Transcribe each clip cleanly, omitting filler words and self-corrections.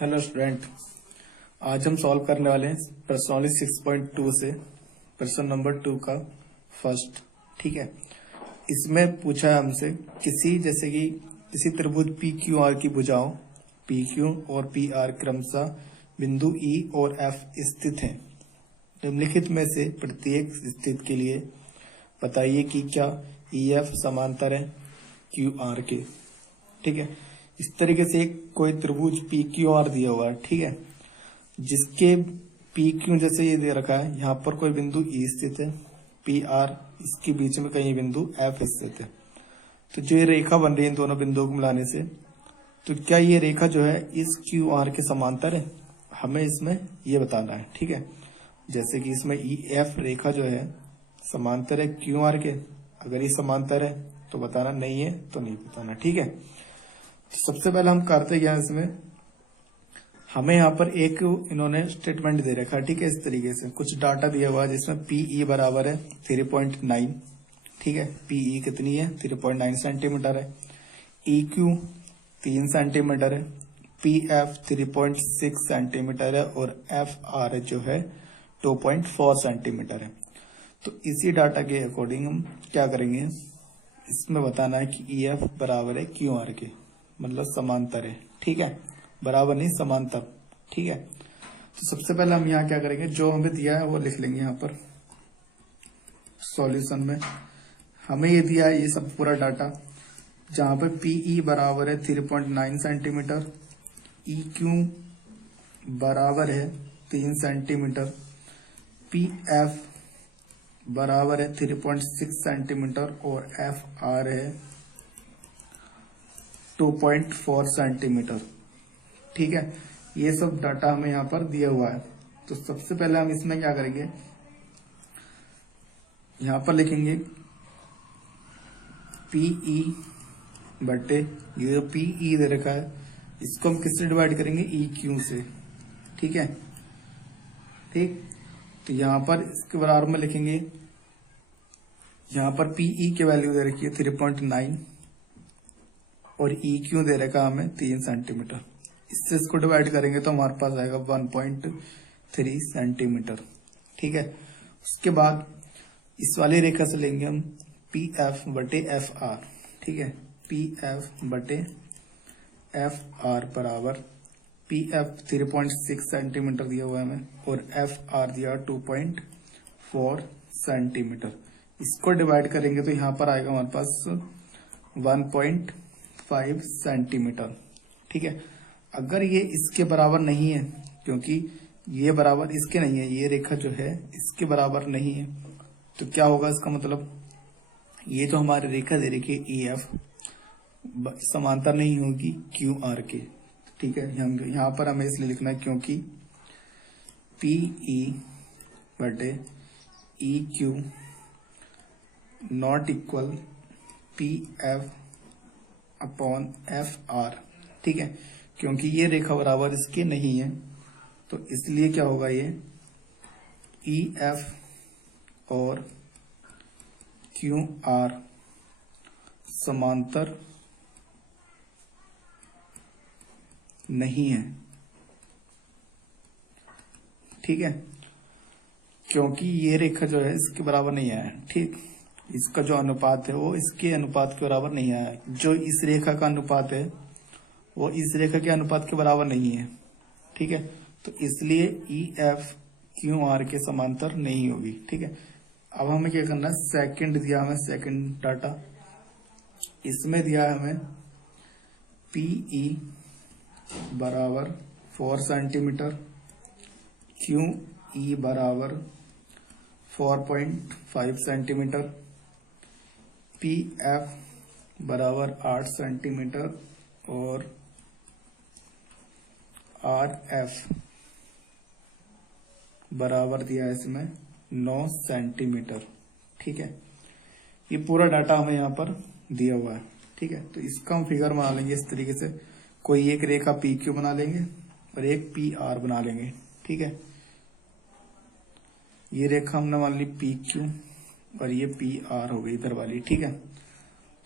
Hello student, आज हम solve करने वाले हैं प्रश्नावली 6.2 से प्रश्न नंबर 2 का फर्स्ट। ठीक है, इसमें पूछा है हमसे किसी त्रिभुज पी क्यू आर की भुजाओं पी क्यू और पी आर क्रमशः बिंदु ई और एफ स्थित हैं। निम्नलिखित में से प्रत्येक स्थिति के लिए बताइए कि क्या ई एफ समांतर है क्यू आर के। ठीक है, इस तरीके से एक कोई त्रिभुज पी क्यू आर दिया हुआ है। ठीक है, जिसके पी क्यू जैसे ये दे रखा है, यहाँ पर कोई बिंदु ई स्थित है, पी आर इसके बीच में कहीं बिंदु एफ स्थित है। तो जो ये रेखा बन रही है इन दोनों बिंदुओं को मिलाने से, तो क्या ये रेखा जो है इस क्यू आर के समांतर है, हमें इसमें ये बताना है। ठीक है, जैसे कि इसमें ई एफ रेखा जो है समांतर है क्यू आर के। अगर ये समांतर है तो बताना, नहीं है तो नहीं बताना। ठीक है, सबसे पहले हम करते हैं इसमें, हमें यहाँ पर एक इन्होंने स्टेटमेंट दे रखा है। ठीक है, इस तरीके से कुछ डाटा दिया हुआ है जिसमें पीई बराबर है 3.9। ठीक है, पीई कितनी है 3.9 सेंटीमीटर है, ई क्यू 3 सेंटीमीटर है, पी एफ 3.6 सेंटीमीटर है और एफ आर जो है 2.4 सेंटीमीटर है। तो इसी डाटा के अकॉर्डिंग हम क्या करेंगे, इसमें बताना है कि ई एफ बराबर है क्यू आर के, मतलब समांतर है। ठीक है, बराबर नहीं समांतर। ठीक है, तो सबसे पहले हम यहाँ क्या करेंगे, जो हमें दिया है वो लिख लेंगे। यहाँ पर सॉल्यूशन में हमें ये दिया है, ये सब पूरा डाटा, जहां पे पीई बराबर है 3.9 सेंटीमीटर, ई क्यू बराबर है 3 सेंटीमीटर, पी एफ बराबर है 3.6 सेंटीमीटर और एफ आर है 2.4 सेंटीमीटर। ठीक है, ये सब डाटा हमें यहाँ पर दिया हुआ है। तो सबसे पहले हम इसमें क्या करेंगे, यहाँ पर लिखेंगे पीई बटे ये जो पीई दे रखा है, इसको हम किससे डिवाइड करेंगे, ई क्यू से। ठीक है, ठीक, तो यहाँ पर इसके बराबर में लिखेंगे, यहाँ पर पीई की वैल्यू दे रखी है 3.9 और ई क्यू दे रखा हमें 3 सेंटीमीटर। इससे इसको डिवाइड करेंगे तो हमारे पास आएगा 1.3 सेंटीमीटर। ठीक है, उसके बाद इस वाली रेखा से लेंगे हम पी एफ बटे एफ आर। ठीक है, पी एफ बटे एफ आर बराबर पी एफ 3.6 सेंटीमीटर दिया हुआ है हमें और एफ आर दिया 2.4 सेंटीमीटर। इसको डिवाइड करेंगे तो यहाँ पर आएगा हमारे पास 1.5 सेंटीमीटर। ठीक है, अगर ये इसके बराबर नहीं है, क्योंकि ये बराबर इसके नहीं है, ये रेखा जो है इसके बराबर नहीं है, तो क्या होगा इसका मतलब, ये तो हमारी रेखा दे रखी है ई एफ समांतर नहीं होगी क्यू आर के। ठीक है, यहाँ पर हमें इसलिए लिखना है क्योंकि पीई बटे E Q not equal P F upon F are. ठीक है, क्योंकि ये रेखा बराबर इसके नहीं है, तो इसलिए क्या होगा, ये ई एफ और क्यू आर समांतर नहीं है। ठीक है, क्योंकि ये रेखा जो है इसके बराबर नहीं आया। ठीक, इसका जो अनुपात है वो इसके अनुपात के बराबर नहीं आया। जो इस रेखा का अनुपात है वो इस रेखा के अनुपात के बराबर नहीं है। ठीक है, तो इसलिए ई एफ क्यू आर के समांतर नहीं होगी। ठीक है, अब हमें क्या करना है, सेकंड दिया हमें, सेकंड डाटा इसमें दिया है हमें पीई बराबर 4 सेंटीमीटर, क्यू ई बराबर 4.5 सेंटीमीटर, पी एफ बराबर 8 सेंटीमीटर और आर एफ बराबर दिया है इसमें 9 सेंटीमीटर। ठीक है, ये पूरा डाटा हमें यहाँ पर दिया हुआ है। ठीक है, तो इसका हम फिगर बना लेंगे इस तरीके से, कोई एक रेखा पी क्यू बना लेंगे और एक पी आर बना लेंगे। ठीक है, ये रेखा हमने मान ली पी क्यू और ये पी आर हो गई इधर वाली। ठीक है,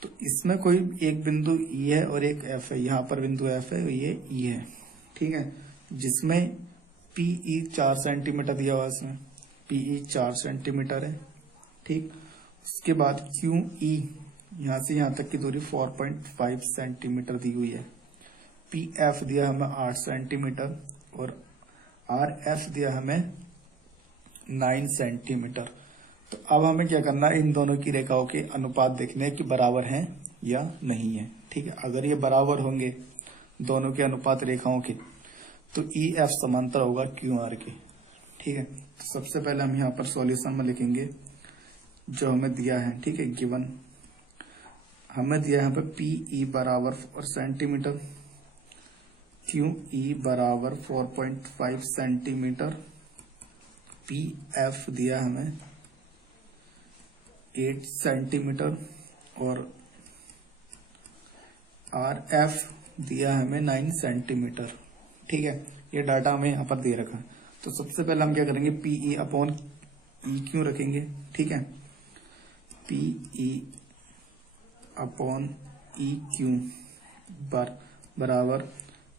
तो इसमें कोई एक बिंदु ई है और एक एफ है, यहाँ पर बिंदु एफ है और ये ई है। ठीक है, जिसमें पीई 4 सेंटीमीटर दिया हुआ है, इसमें पीई 4 सेंटीमीटर है। ठीक, उसके बाद क्यू ई यहां से यहां तक की दूरी 4.5 सेंटीमीटर दी हुई है। पी एफ दिया हमें 8 सेंटीमीटर और आर एफ दिया हमें 9 सेंटीमीटर। तो अब हमें क्या करना है, इन दोनों की रेखाओं के अनुपात देखने कि बराबर हैं या नहीं है। ठीक है, अगर ये बराबर होंगे दोनों के अनुपात रेखाओं के, तो ई एफ समांतर होगा क्यू आर के। ठीक है, तो सबसे पहले हम यहाँ पर सॉल्यूशन में लिखेंगे जो हमें दिया है। ठीक है, गिवन हमें दिया है यहाँ पे पी ई बराबर 4 सेंटीमीटर, क्यू ई बराबर 4.5 सेंटीमीटर, पी एफ दिया हमें 8 सेंटीमीटर और आर एफ दिया हमें 9 सेंटीमीटर। ठीक है, ये डाटा हमें यहाँ पर दे रखा है। तो सबसे पहले हम क्या करेंगे, पीई अपॉन ई क्यू रखेंगे। ठीक है, पीई अपॉन ई क्यू बराबर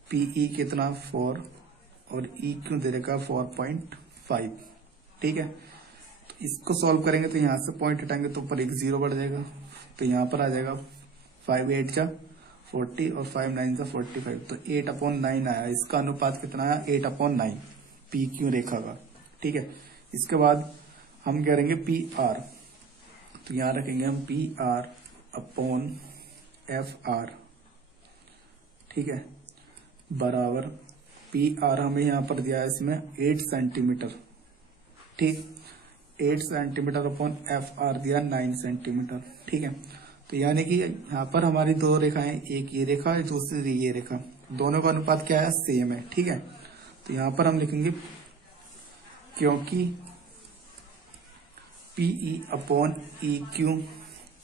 पीई कितना 4 और ई क्यू दे रखा 4.5। ठीक है, तो इसको सॉल्व करेंगे तो यहाँ से पॉइंट हटाएंगे तो ऊपर एक 0 बढ़ जाएगा, तो यहाँ पर आ जाएगा 5 8 जा 40 और 5 9 जा 45, तो 8/9 आया। इसका अनुपात कितना आया, 8/9 पी क्यू रेखा का। ठीक है, इसके बाद हम करेंगे पी आर, तो यहां रखेंगे हम P R upon F are. ठीक है, बराबर पी आर हमें यहां पर दिया है इसमें 8 सेंटीमीटर। ठीक, 8 सेंटीमीटर अपॉन एफ आर दिया 9 सेंटीमीटर। ठीक है, तो यानी कि यहाँ पर हमारी दो रेखाएं, एक ये रेखा है दूसरी ये रेखा, दोनों का अनुपात क्या है, सेम है। ठीक है, तो यहाँ पर हम लिखेंगे क्योंकि PE upon E Q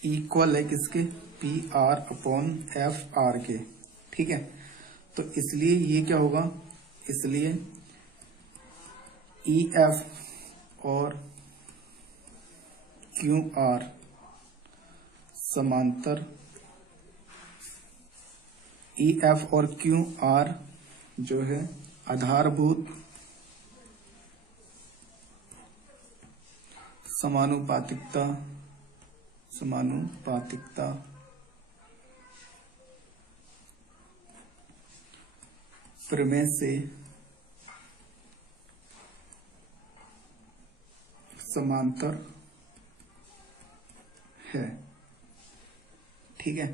equal है किसके, P R upon F R के। ठीक है, तो इसलिए ये क्या होगा, इसलिए ई एफ और क्यू आर समांतर, ई एफ और क्यू आर जो है आधारभूत समानुपातिकता प्रमेय से समांतर है। ठीक है,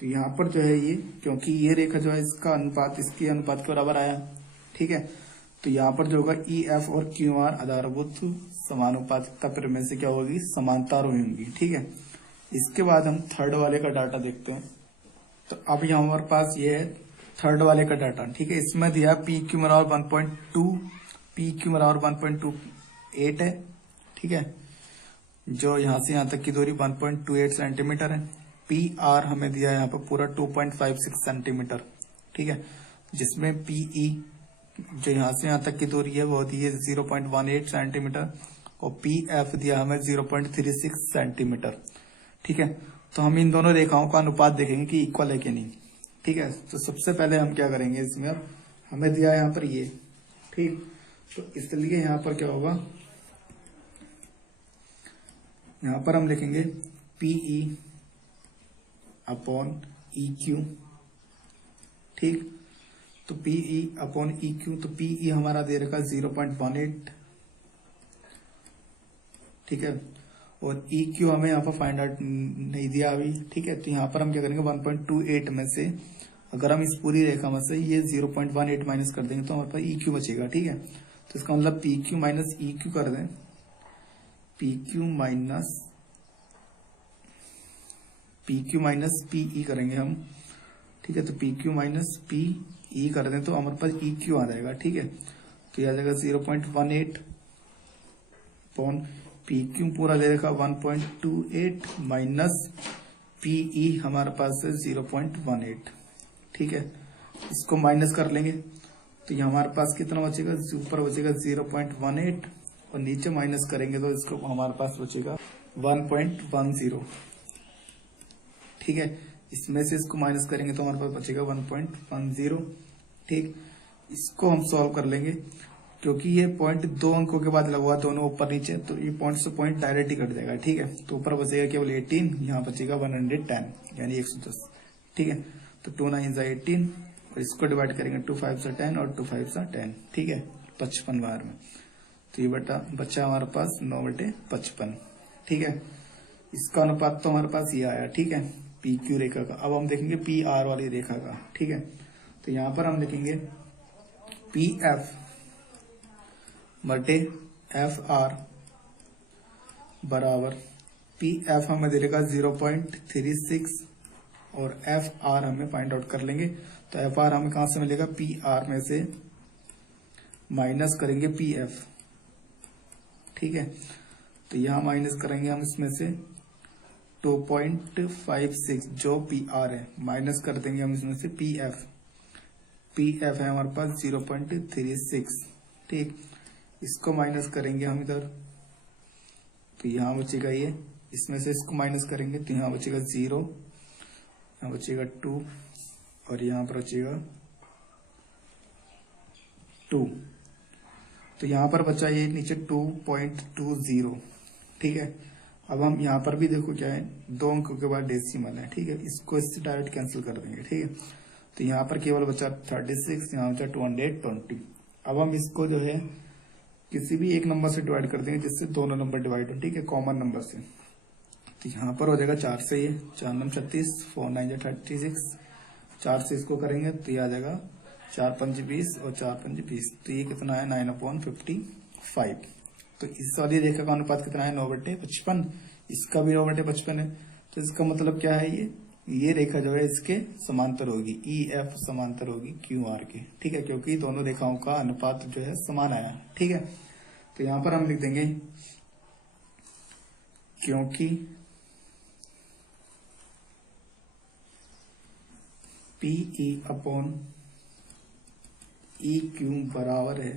तो यहां पर जो है ये, क्योंकि ये रेखा जो है इसका अनुपात इसके अनुपात के बराबर आया। ठीक है, तो यहाँ पर जो होगा ई एफ और क्यू आर आधारभूत समानुपातिकता प्रमेय से क्या होगी, समांतर होंगी। ठीक है, इसके बाद हम थर्ड वाले का डाटा देखते हैं। तो अब यहाँ हमारे पास ये है थर्ड वाले का डाटा। ठीक है, इसमें दिया पी क्यू बराबर 1.2, पी क्यू बराबर 1.28 है। ठीक है, जो यहाँ से यहाँ तक की दूरी 1.28 सेंटीमीटर है। पी आर हमें दिया है यहाँ पर पूरा 2.56 सेंटीमीटर। ठीक है, जिसमें पीई जो यहाँ से यहाँ तक की दूरी है वो दी है 0.18 सेंटीमीटर और पी एफ दिया हमें 0.36 सेंटीमीटर। ठीक है, तो हम इन दोनों रेखाओं का अनुपात देखेंगे कि इक्वल है कि नहीं। ठीक है, तो सबसे पहले हम क्या करेंगे, इसमें अब हमें दिया है यहाँ पर ये। ठीक, तो इसलिए यहाँ पर क्या होगा, यहाँ पर हम लिखेंगे पीई अपॉन ई क्यू। ठीक, तो पीई अपॉन ई क्यू, तो पीई हमारा दे रखा 0.18। ठीक है, और ई क्यू हमें यहाँ पर फाइंड आउट नहीं दिया अभी। ठीक है, तो यहाँ पर हम क्या करेंगे 1.28 में से अगर हम इस पूरी रेखा में से ये 0.18 माइनस कर देंगे तो हमारे पास ई क्यू बचेगा। ठीक है, तो इसका मतलब P Q minus E Q कर दें, पी क्यू माइनस पीई करेंगे हम। ठीक है, तो P Q minus P E कर दें तो हमारे पास ई क्यू आ जाएगा। ठीक है, तो यह आ जाएगा 0.18 अपॉन पी क्यू पूरा दे रखा 1.28 माइनस पीई हमारे पास है 0.18। ठीक है, इसको माइनस कर लेंगे तो ये हमारे पास कितना बचेगा, ऊपर बचेगा 0.18 और नीचे माइनस करेंगे तो इसको हमारे पास बचेगा 1.10। ठीक है, इसमें से इसको माइनस करेंगे तो हमारे पास बचेगा 1.10। ठीक, इसको हम सॉल्व कर लेंगे क्योंकि ये पॉइंट 2 अंकों के बाद लगा हुआ, दोनों ऊपर नीचे, तो ये पॉइंट से पॉइंट डायरेक्ट ही कट जाएगा। ठीक है, तो ऊपर बचेगा केवल 18, यहाँ बचेगा 110 यानी 110। ठीक है, तो 2 9 जा 18 और इसको डिवाइड करेंगे 2 5 जा 10 और 2 5 जा 10। ठीक है, 55 बार में, तो ये बचा हमारे पास 9/55। ठीक है, इसका अनुपात तो हमारे पास ये आया। ठीक है, पी क्यू रेखा का। अब हम देखेंगे पी आर वाली रेखा का। ठीक है, तो यहां पर हम लिखेंगे पी एफ बटे एफ आर बराबर, पी एफ हमें दे देगा 0.36 और एफ आर हमें फाइंड आउट कर लेंगे। तो एफ आर हमें कहां से मिलेगा, पी आर में से माइनस करेंगे पी एफ। ठीक है, तो यहां माइनस करेंगे हम इसमें से 2.56 जो पी आर है, माइनस कर देंगे हम इसमें से पी एफ। पी एफ है हमारे पास 0.36। ठीक, इसको माइनस करेंगे हम इधर, तो यहां बचेगा ये, इसमें से इसको माइनस करेंगे तो यहां बचेगा 0, यहां बचेगा 2 और यहां पर बचेगा 2। तो यहां पर बचा ये नीचे 2.20। ठीक है, अब हम यहाँ पर भी देखो क्या है, 2 अंकों के बाद डेसिमल है। ठीक है, इसको इससे डायरेक्ट कैंसिल कर देंगे। ठीक है, तो यहाँ पर केवल बचा 36, यहाँ बचा 220। अब हम इसको जो है किसी भी एक नंबर से डिवाइड कर देंगे जिससे दोनों नंबर डिवाइड हो। ठीक है, कॉमन नंबर से, तो यहाँ पर हो जाएगा 4 से, ये 4 9 36, 4 9 36, 4 से इसको करेंगे तो ये आ जाएगा 4 5 20 और 4 5 20, तो ये कितना है 9/55। तो इस वाली रेखा का अनुपात कितना है 9/55, इसका भी 9/55 है। तो इसका मतलब क्या है, ये रेखा जो है इसके समांतर होगी, ई एफ समांतर होगी क्यू आर के। ठीक है, क्योंकि दोनों रेखाओं का अनुपात जो है समान आया। ठीक है, तो यहां पर हम लिख देंगे क्योंकि P E upon E Q बराबर है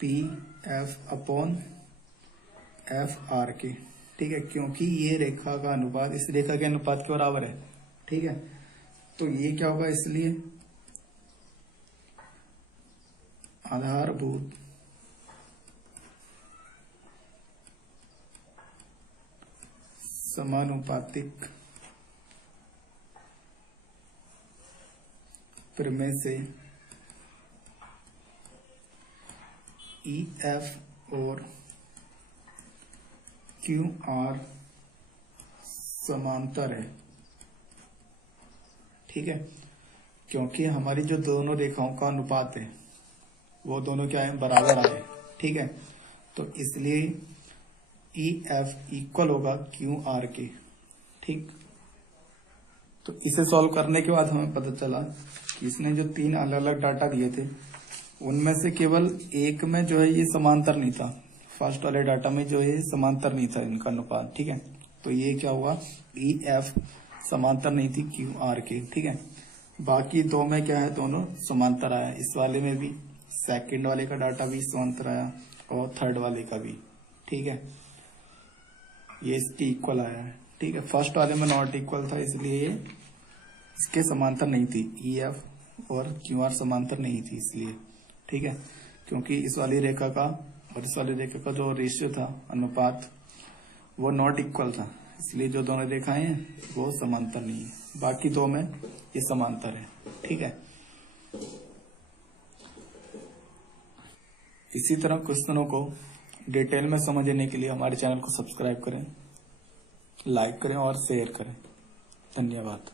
P F upon F R के। ठीक है, क्योंकि ये रेखा का अनुपात इस रेखा के अनुपात के बराबर है। ठीक है, तो ये क्या होगा, इसलिए आधारभूत समानुपातिक प्रमेय से ई एफ और क्यू आर समांतर है। ठीक है, क्योंकि हमारी जो दोनों रेखाओं का अनुपात है वो दोनों क्या है, बराबर आए। ठीक है, तो इसलिए ई एफ इक्वल होगा क्यू आर के। ठीक, तो इसे सॉल्व करने के बाद हमें पता चला कि इसने जो 3 अलग अलग डाटा दिए थे उनमें से केवल एक में जो है ये समांतर नहीं था, फर्स्ट वाले डाटा में जो है समांतर नहीं था इनका अनुपात। ठीक है, तो ये क्या हुआ, ई एफ समांतर नहीं थी क्यू आर के। ठीक है, बाकी 2 में क्या है, दोनों समांतर आया। इस वाले में भी सेकंड वाले का डाटा भी समांतर आया और थर्ड वाले का भी। ठीक है, ये इसकी इक्वल आया है। ठीक है, फर्स्ट वाले में नॉट इक्वल था इसलिए ये इसके समांतर नहीं थी, ई एफ और क्यू आर समांतर नहीं थी इसलिए। ठीक है, क्योंकि इस वाली रेखा का और इस वाली रेखा का जो रेशियो था, अनुपात, वो नॉट इक्वल था, इसलिए जो दोनों रेखाएं हैं वो समांतर नहीं है। बाकी 2 में ये समांतर है। ठीक है, इसी तरह क्वेश्चनों को डिटेल में समझने के लिए हमारे चैनल को सब्सक्राइब करें, लाइक करें और शेयर करें। धन्यवाद।